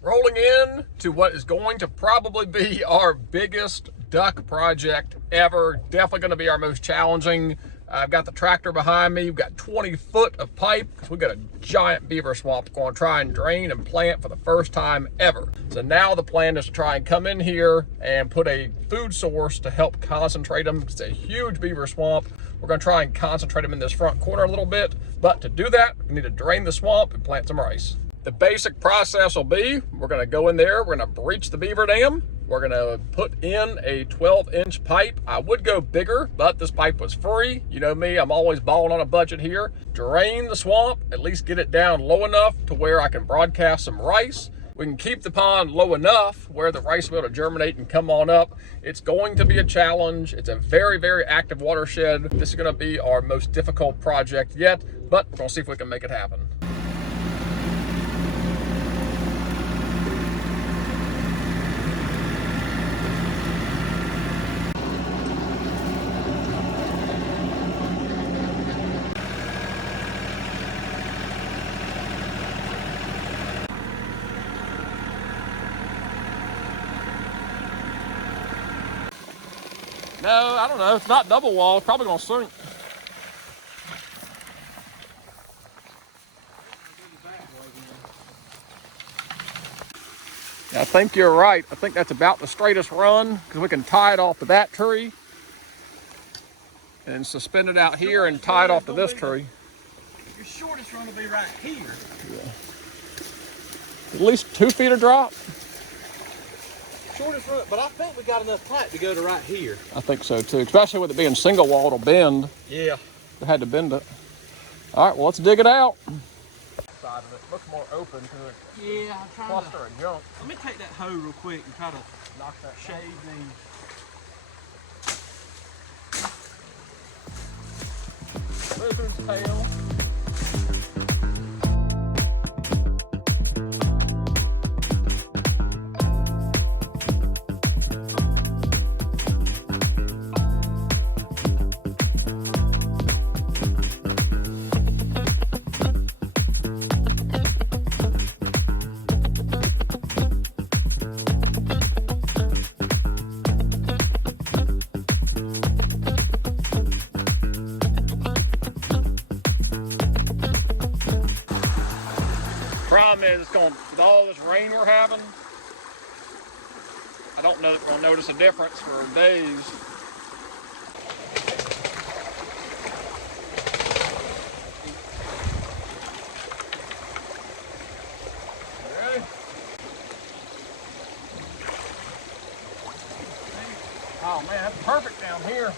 Rolling in to what is going to probably be our biggest duck project ever. Definitely going to be our most challenging. I've got the tractor behind me. We've got 20 foot of pipe because we've got a giant beaver swamp we're going to try and drain and plant for the first time ever. So now the plan is to try and come in here and put a food source to help concentrate them. It's a huge beaver swamp. We're going to try and concentrate them in this front corner a little bit. But to do that, we need to drain the swamp and plant some rice. The basic process will be, we're gonna go in there, we're gonna breach the beaver dam, we're gonna put in a 12-inch pipe. I would go bigger, but this pipe was free. You know me, I'm always balling on a budget here. Drain the swamp, at least get it down low enough to where I can broadcast some rice. We can keep the pond low enough where the rice will be able to germinate and come on up. It's going to be a challenge. It's a very, very active watershed. This is gonna be our most difficult project yet, but we're gonna see if we can make it happen. No, I don't know. It's not double wall. It's probably gonna sink. I think you're right. I think that's about the straightest run because we can tie it off to that tree and suspend it out here and tie it off to this tree. Your shortest run will be right here. Yeah. At least 2 feet of drop. Shortest run, but I think we got enough pipe to go to right here. I think so too, especially with it being single wall, it'll bend. Yeah. We had to bend it. All right, well, let's dig it out. Side of it looks more open to it. Yeah, I'm trying cluster of junk. Let me take that hoe real quick and try to Knock that shave these. Lizard's tail. Problem is, it's going with all this rain we're having, I don't know that we're going to notice a difference for days. You ready? Oh man, that's perfect down here.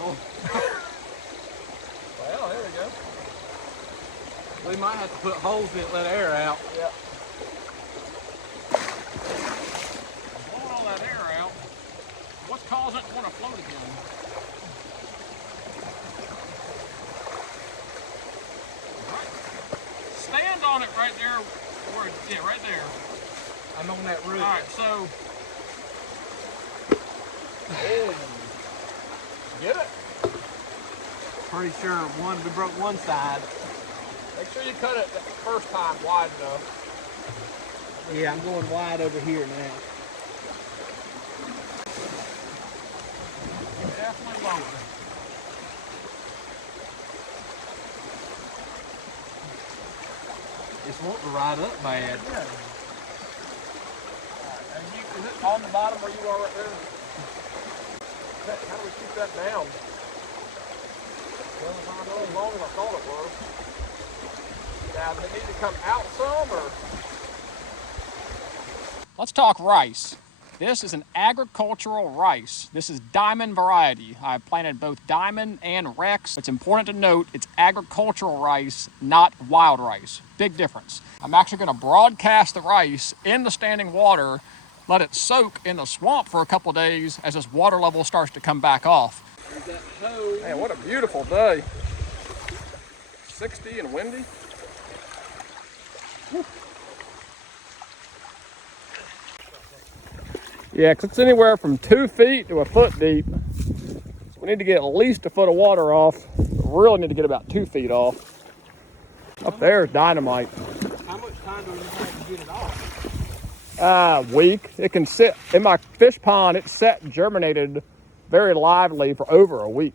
Oh. Well, there we go. We might have to put holes in it, let air out. Yeah. Blowing all that air out, what's causing it to want to float again? Right. Stand on it right there. Where, yeah, right there. I'm on that root. All right, so. Get it? Pretty sure we broke one side. Make sure you cut it the first time wide enough. Yeah, I'm going wide over here now. Definitely lower. It's wanting to ride up bad. Yeah. And is it on the bottom where you are right there? How do we keep that down? Well, it's not as long as I thought it was. Now, does it need to come out some, or? Let's talk rice. This is an agricultural rice. This is diamond variety. I've planted both diamond and Rex. It's important to note it's agricultural rice, not wild rice. Big difference. I'm actually going to broadcast the rice in the standing water, let it soak in the swamp for a couple days as this water level starts to come back off. There's that hoe. Man, what a beautiful day. 60 and windy. Whew. Yeah, because it's anywhere from 2 feet to a foot deep. So we need to get at least a foot of water off. The really need to get about 2 feet off. Up there's dynamite. How much time do you have to get it off? Week. It can sit in my fish pond. It's set and germinated very lively for over a week.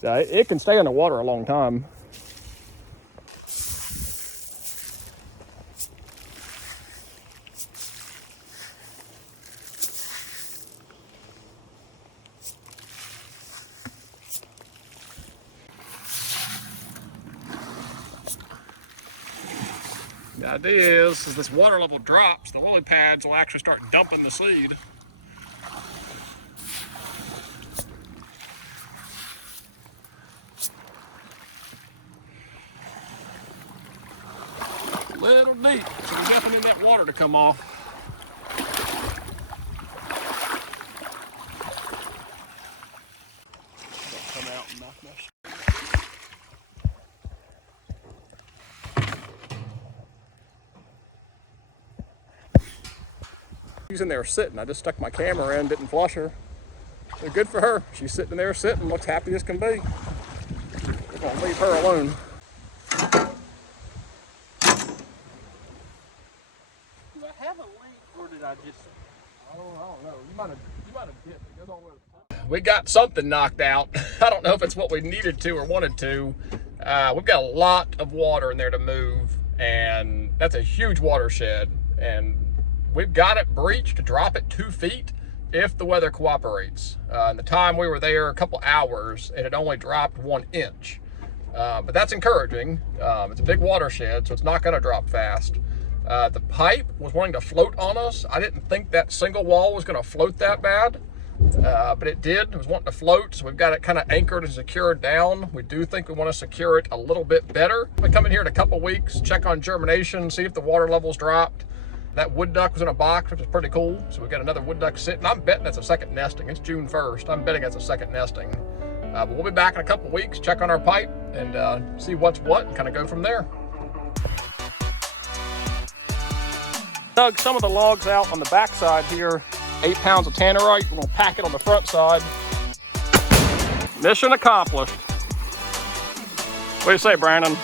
So it can stay in the water a long time. The idea is, as this water level drops, the lily pads will actually start dumping the seed. A little deep, so we definitely need that water to come off. Come out and knock my She's in there sitting. I just stuck my camera in, didn't flush her. So good for her. She's sitting there sitting, looks happy as can be. We're gonna leave her alone. Do I have a link or did I just? I don't know. You might have hit it. Goes all the way to the top. We got something knocked out. I don't know if it's what we needed to or wanted to. We've got a lot of water in there to move, and that's a huge watershed. And we've got it breached to drop it 2 feet if the weather cooperates. In the time we were there, a couple hours, it had only dropped 1 inch. But that's encouraging. It's a big watershed, so it's not gonna drop fast. The pipe was wanting to float on us. I didn't think that single wall was gonna float that bad, but it did. It was wanting to float, so we've got it kind of anchored and secured down. We do think we wanna secure it a little bit better. We come in here in a couple weeks, check on germination, see if the water levels dropped. That wood duck was in a box, which is pretty cool. So we got another wood duck sitting. I'm betting that's a second nesting. It's June 1st. I'm betting that's a second nesting. But we'll be back in a couple weeks, check on our pipe, and see what's what, and kind of go from there. Dug some of the logs out on the back side here. 8 pounds of tannerite. We're gonna pack it on the front side. Mission accomplished. What do you say, Brandon?